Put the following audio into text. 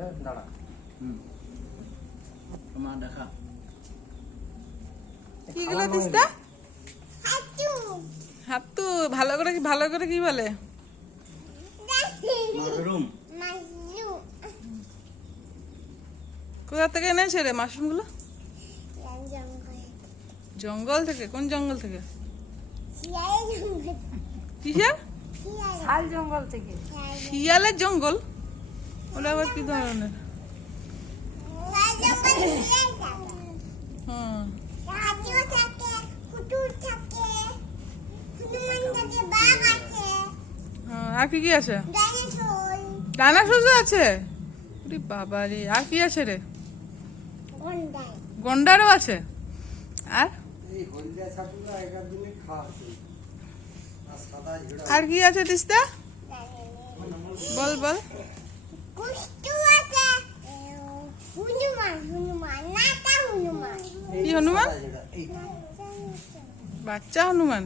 ধরে দাঁড়া। মা দেখা কি গুলো তিস্তা? হাতু ভালো করে কি বলে? মাশরুম। কোথা থেকে এনেছে রে মাশরুম গুলো? জঙ্গল থেকে? কোন জঙ্গল থেকে? কিসের? শাল জঙ্গল থেকে। শিয়ালের জঙ্গল? ওটা আবার কি ধরনের? হুম। আর কি কি আছে? ডাইনোসর আছে? ওরে বাবা রে, আর কি আছে রে? গন্ডারও আছে। আর আর কি আছে তিস্তা? বল বল। কি হনুমান? বাচ্চা হনুমান?